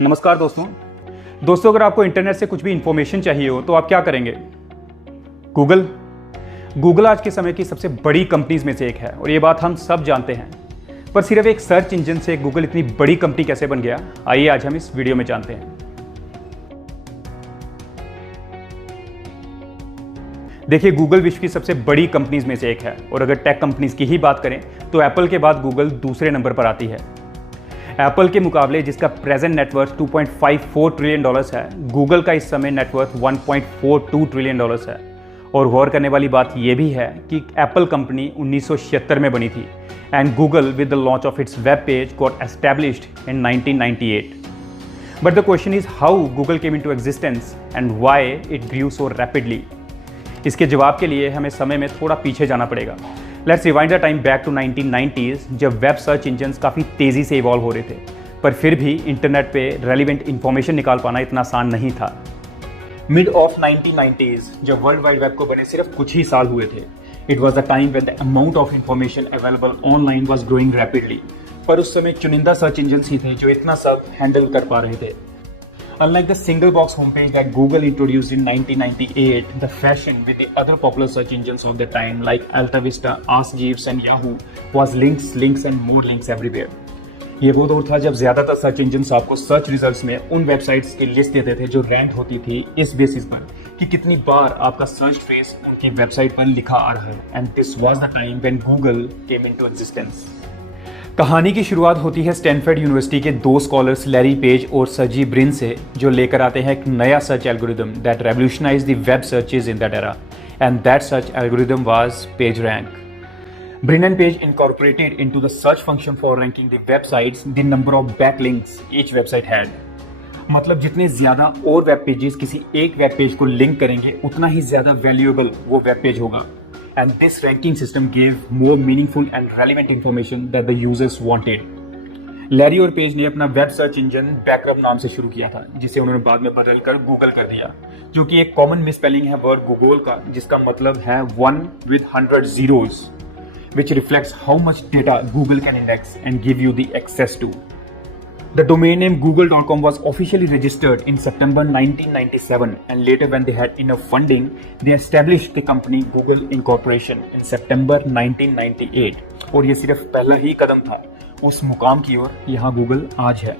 नमस्कार दोस्तों, अगर आपको इंटरनेट से कुछ भी इंफॉर्मेशन चाहिए हो तो आप क्या करेंगे? गूगल आज के समय की सबसे बड़ी कंपनीज में से एक है और ये बात हम सब जानते हैं। पर सिर्फ एक सर्च इंजन से गूगल इतनी बड़ी कंपनी कैसे बन गया, आइए आज हम इस वीडियो में जानते हैं। देखिए, गूगल विश्व की सबसे बड़ी कंपनीज में से एक है और अगर टेक कंपनीज की ही बात करें तो एप्पल के बाद गूगल दूसरे नंबर पर आती है। एप्पल के मुकाबले, जिसका प्रेजेंट नेटवर्थ $2.54 ट्रिलियन है, गूगल का इस समय नेटवर्थ $1.42 ट्रिलियन है। और गौर करने वाली बात यह भी है कि एप्पल कंपनी 1976 में बनी थी and Google with the launch of its web page got established in 1998। But the question is how Google came into existence and why it grew so rapidly. इसके जवाब के लिए हमें समय में थोड़ा पीछे जाना पड़ेगा। Let's rewind the time back to 1990s, जब वेब सर्च इंजन्स काफ़ी तेज़ी से इवॉल्व हो रहे थे, पर फिर भी इंटरनेट पे रेलिवेंट इंफॉर्मेशन निकाल पाना इतना आसान नहीं था। मिड ऑफ 1990s, जब वर्ल्ड वाइड वेब को बने सिर्फ कुछ ही साल हुए थे, it was the time when the amount of information available online was growing rapidly. पर उस समय चुनिंदा सर्च इंजन्स ही थे जो इतना सब हैंडल कर पा रहे थे। Unlike the single box homepage that Google introduced in 1998, the fashion with the other popular search engines of the time like Alta Vista, Ask Jeeves and Yahoo was links and more links everywhere. ये वो दौर था जब ज्यादातर search engines आपको search results में उन websites की लिस्ट देते थे जो रैंक होती थी इस बेसिस पर कि कितनी बार आपका सर्च फ्रेज उनकी वेबसाइट पर लिखा आ रहा है। And this was the time when Google came into existence. कहानी की शुरुआत होती है स्टैनफोर्ड यूनिवर्सिटी के दो स्कॉलर्स लैरी पेज और सर्जी ब्रिन से, जो लेकर आते हैं एक नया search algorithm that revolutionized the web searches in that era, and that search algorithm was PageRank. Brin and Page incorporated into the search function for ranking the websites the number of backlinks each website had। मतलब जितने ज्यादा और web pages किसी एक web page को link करेंगे उतना ही ज्यादा वैल्यूएबल वो वेब पेज होगा। And this ranking system gave more meaningful and relevant information that the users wanted। Larry और पेज ने अपना वेब सर्च इंजन बैकरब नाम से शुरू किया था, जिसे उन्होंने बाद में बदलकर गूगल कर दिया, जो कि एक कॉमन मिसस्पेलिंग है वर्ड गूगल का, जिसका मतलब है 1 with 100 zeros, which reflects how much data Google can index and give you the access to। The domain name google.com was officially registered in September 1997, and later when they had enough funding, they established the company Google Incorporation in September 1998। और ये सिर्फ पहला ही कदम था उस मुकाम की ओर यहाँ Google आज है।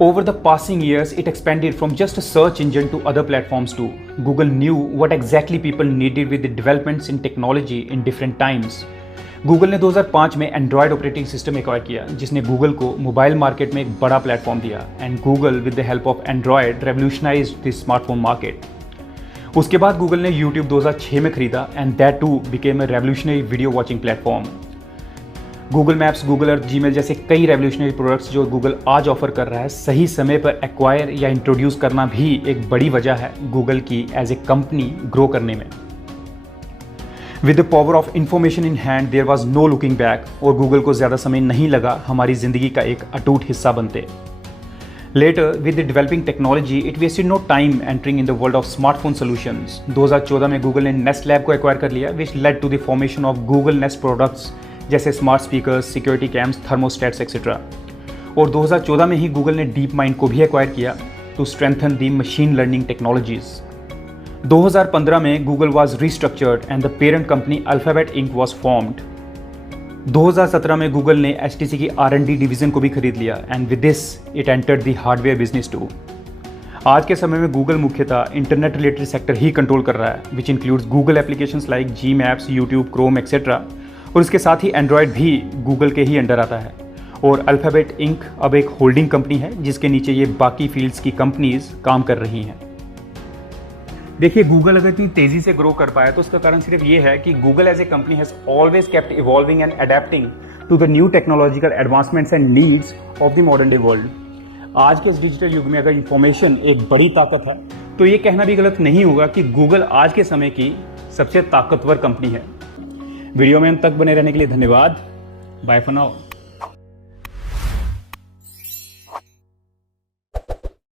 Over the passing years, it expanded from just a search engine to other platforms too। Google knew what exactly people needed with the developments in technology in different times। Google ने 2005 में Android operating system acquire किया, जिसने Google को mobile market में एक बड़ा platform दिया, and Google with the help of Android revolutionized the smartphone market. उसके बाद गूगल ने यूट्यूब 2006 में खरीदा, and that too became a revolutionary video watching platform. Google Maps, Google Earth, Gmail जैसे कई रेवोल्यूशनरी प्रोडक्ट्स जो गूगल आज ऑफर कर रहा है, सही समय पर एक्वायर या इंट्रोड्यूस करना भी एक बड़ी वजह है गूगल की एज ए कंपनी ग्रो करने में। With the power of information in hand there was no looking back, और गूगल को ज़्यादा समय नहीं लगा हमारी जिंदगी का एक अटूट हिस्सा बनते। Later with the developing technology it wasted no time entering in the world of smartphone solutions. 2014 में गूगल ने नेस्ट लैब को एक्वायर कर लिया, which led to the formation of Google Nest products जैसे smart speakers, security cams, thermostats etcetera. और 2014 में ही Google ने डीप माइंड को भी एक्वायर किया to strengthen the machine learning technologies. 2015 में Google was restructured and the parent company Alphabet Inc was formed. 2017 में गूगल ने HTC की R&D डिवीजन को भी खरीद लिया, and with this it entered the hardware business too. आज के समय में गूगल मुख्यतः इंटरनेट रिलेटेड सेक्टर ही कंट्रोल कर रहा है, which includes Google applications like G Maps, YouTube, Chrome etcetera. और इसके साथ ही एंड्रॉयड भी गूगल के ही अंडर आता है। और अल्फाबेट इंक अब एक होल्डिंग कंपनी है जिसके नीचे ये बाकी फील्ड्स की कंपनीज काम कर रही हैं। देखिए, गूगल अगर इतनी तेजी से ग्रो कर पाया तो उसका कारण सिर्फ ये है कि Google as a company has always kept evolving and adapting to the new technological advancements and needs of the modern day world. आज के इस डिजिटल युग में अगर इंफॉर्मेशन एक बड़ी ताकत है तो ये कहना भी गलत नहीं होगा कि गूगल आज के समय की सबसे ताकतवर कंपनी है। वीडियो में अंत तक बने रहने के लिए धन्यवाद। Bye for now.